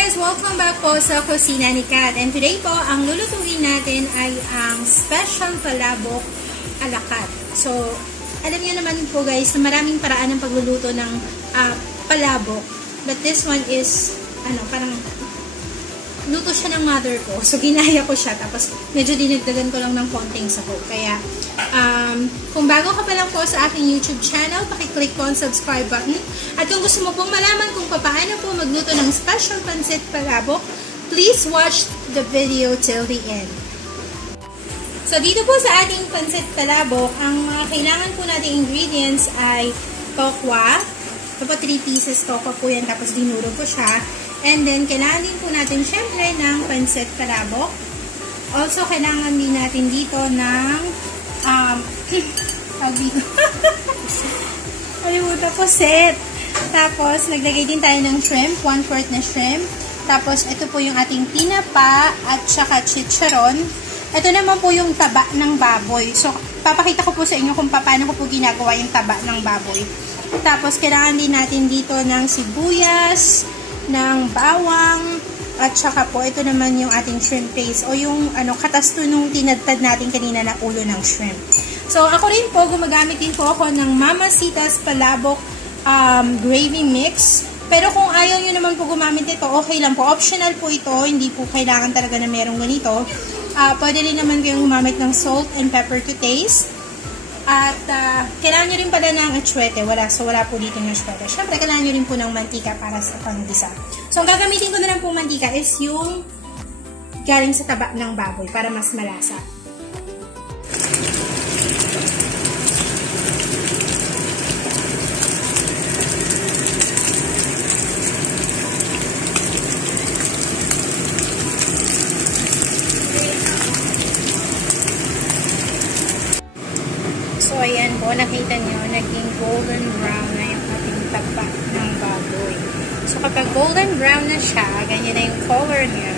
guys! Welcome back po sa Kusina ni Kat. And today po, ang lulutuin natin ay ang special palabok a la Kat. So, alam niyo naman po guys, na maraming paraan ng pagluluto ng palabok. But this one is, parang luto siya ng mother ko. So, ginaya ko siya. Tapos, medyo dinagdagan ko lang ng konting sahog. Kaya, kung bago ka pa lang po sa aking YouTube channel, pakiclick po ang subscribe button. At kung gusto mo pong malaman kung paano po magluto ng special pancit palabok, please watch the video till the end. So, dito po sa ating pancit palabok, ang mga kailangan po nating ingredients ay tokwa. Ito po 3 pieces tokwa po yan. Tapos, dinurog ko siya. And then, kailangan din po natin syempre ng pancit palabok. Also, kailangan din natin dito ng kalimutan po, set. Tapos, naglagay din tayo ng shrimp, 1/4 na shrimp. Tapos, ito po yung ating tinapa at saka chicharon. Ito naman po yung taba ng baboy. So, papakita ko po sa inyo kung paano ko po ginagawa yung taba ng baboy. Tapos, kailangan din natin dito ng sibuyas, ng bawang, at saka po, ito naman yung ating shrimp paste o yung katasto nung tinadtad natin kanina na ulo ng shrimp. So, ako rin po, gumagamit din po ako ng Mamacita's Palabok gravy mix. Pero kung ayaw nyo naman po gumamit ito, okay lang po. Optional po ito, hindi po kailangan talaga na merong ganito. Pwede rin naman kayong gumamit ng salt and pepper to taste. At kailangan nyo rin pala ng atsuete. Wala po dito ng atsuete. Siyempre, kailangan nyo rin po ng mantika para sa panggisa. So, ang gagamitin ko na lang po mantika is yung galing sa taba ng baboy para mas malasa. So, ayan po, nakita nyo, naging golden brown na yung ating taba ng baboy. So, kapag golden brown na siya, ganyan na yung color niya,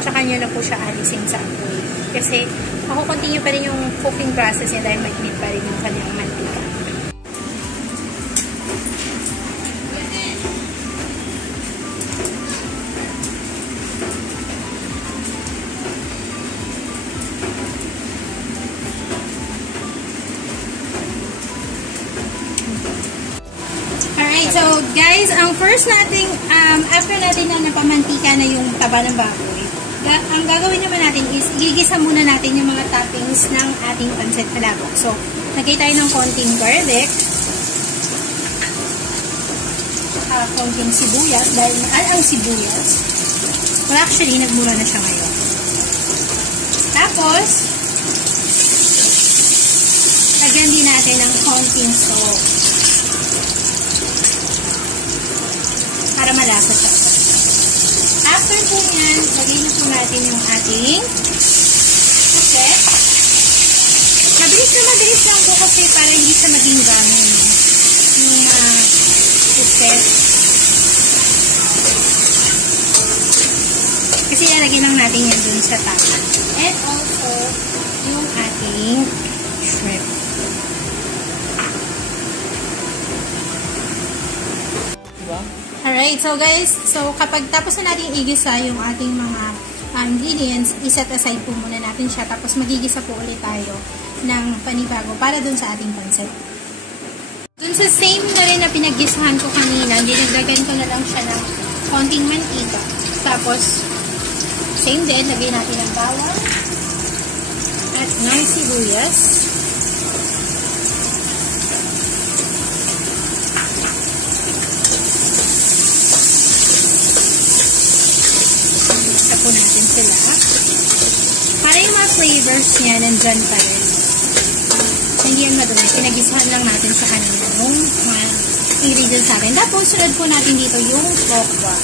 tsaka nyo na po siya alisin sa apoy. Kasi, continue pa rin yung cooking process niya dahil mainit pa rin yung kanyang mantika. So, guys, ang first nating, after natin na napamantika na yung taba ng baboy, ang gagawin naman natin is, gigisa muna natin yung mga toppings ng ating pancit palabok. So, lagay tayo ng konting garlic, konting sibuyas, dahil mahal ang sibuyas. Well, actually, nagmura na siya ngayon. Tapos, lagyan din natin ng konting salt. Para malasa siya. After po yan, lagay na po natin yung ating puset. Mabilis lang po kasi para hindi siya maging gamin yung puset. Kasi lalagay lang natin yan dun sa top. And also, yung ating shrimp. Alright, so guys, kapag tapos na natin igisa yung ating mga ingredients, iset aside po muna natin siya. Tapos magigisa po ulit tayo ng panibago para dun sa ating pancit. Dun sa same na rin na pinaggisahan ko kanina, dinagdagan ko na lang siya ng konting mantika. Tapos, same din, lagay natin ng bawang at ng sibuyas. Po natin sila. Para yung mga flavors niya nandyan pa rin. Hindi yan madumi. Pinagisahan lang natin sa kanila yung mga ingredients natin. Tapos, sunod po natin dito yung tokwa.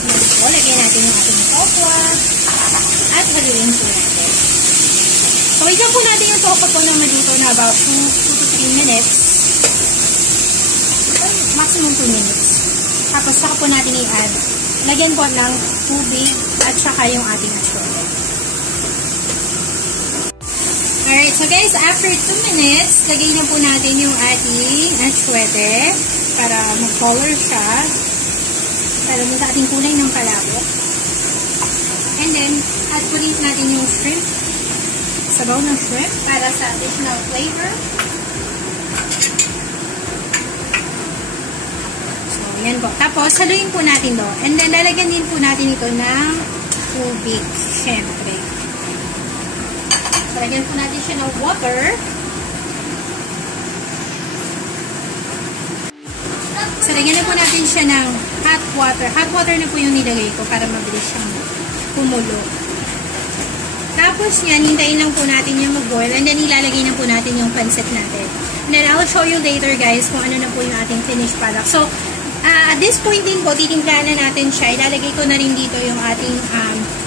Yan po. Lagyan natin yung ating tokwa. At haluin po natin. So, wait lang po natin yung tokwa po na maluto na about 2 to 3 minutes. Maximum 2 minutes. Tapos, saka po natin i-add. Lagyan po ng tubig at saka yung ating atsuete. Alright, So guys, after 2 minutes, lagay na po natin yung ating atsuete para mag-color siya. Para mo sa ating kulay ng palabok. And then, add po rin natin yung shrimp. Sabaw ng shrimp para sa additional flavor. So, yan po. Tapos, haluin po natin to. And then, lalagyan din po natin ito ng tubig. Siyempre. Lalagyan po natin siya ng water. So, lagyan na po natin siya ng hot water. Hot water na po yung nilagay ko para mabilis siyang kumulo. Tapos yan, hintayin lang po natin yung mag-boil. And then, ilalagay na po natin yung pancit natin. And then, I'll show you later guys kung ano na po yung ating finished product. So, at this point din po, titimplahan na natin siya. Ilalagay ko na rin dito yung ating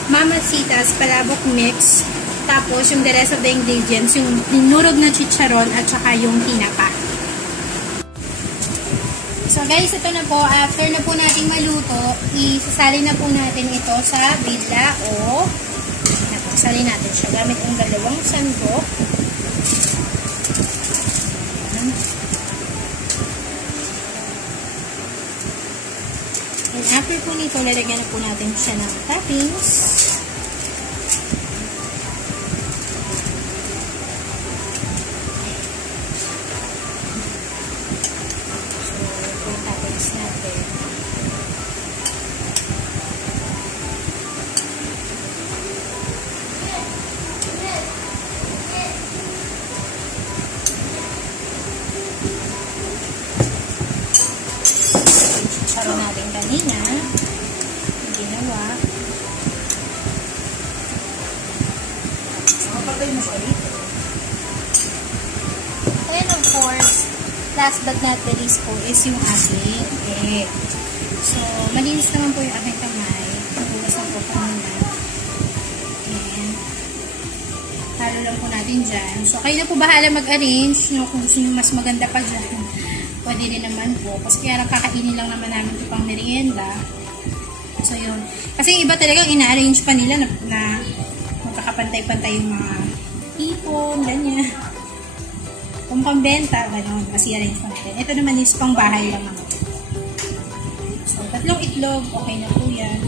Mamacitas palabok mix. Tapos, yung the rest of the ingredients, yung ninurog na chicharon at saka yung tinapa. So guys, ito na po. After na po natin maluto, isasali na po natin ito sa bilao. Isasali natin siya gamit ang dalawang sandok. And after po nito, lalagyan na po natin siya ng toppings. Chicharon natin kanina. Ginawa. Makapatay mo siya dito. And of course, last but not the least po is yung ating egg. So, malinis naman po yung aking kamay. Nagugas lang po kanina. And, halo lang po natin dyan. So, kayo na po bahala mag-arrange. No, kung gusto nyo mas maganda pa dyan. Pwede rin naman po. Kasi kaya kakainin lang naman namin ito pang merienda. So, yun. Kasi iba talagang ina-arrange pa nila na magkakapantay-pantay yung mga ipon, ganyan. Kung pambenta, gano'n. Kasi arrange pa natin. Ito naman is pang bahay lang naman. So, 3 itlog. Okay na po yan.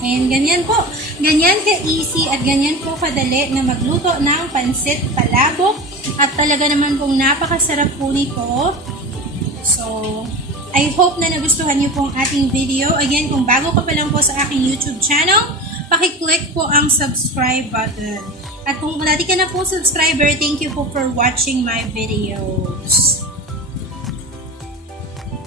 And ganyan po. Ganyan ka-easy at ganyan po kadali na magluto ng pansit palabok. At talaga naman pong napakasarap po nito. So, I hope na nagustuhan niyo po ang ating video. Again, kung bago ka pa lang po sa aking YouTube channel, pakiclick po ang subscribe button. At kung wala di ka na po subscriber, thank you po for watching my videos.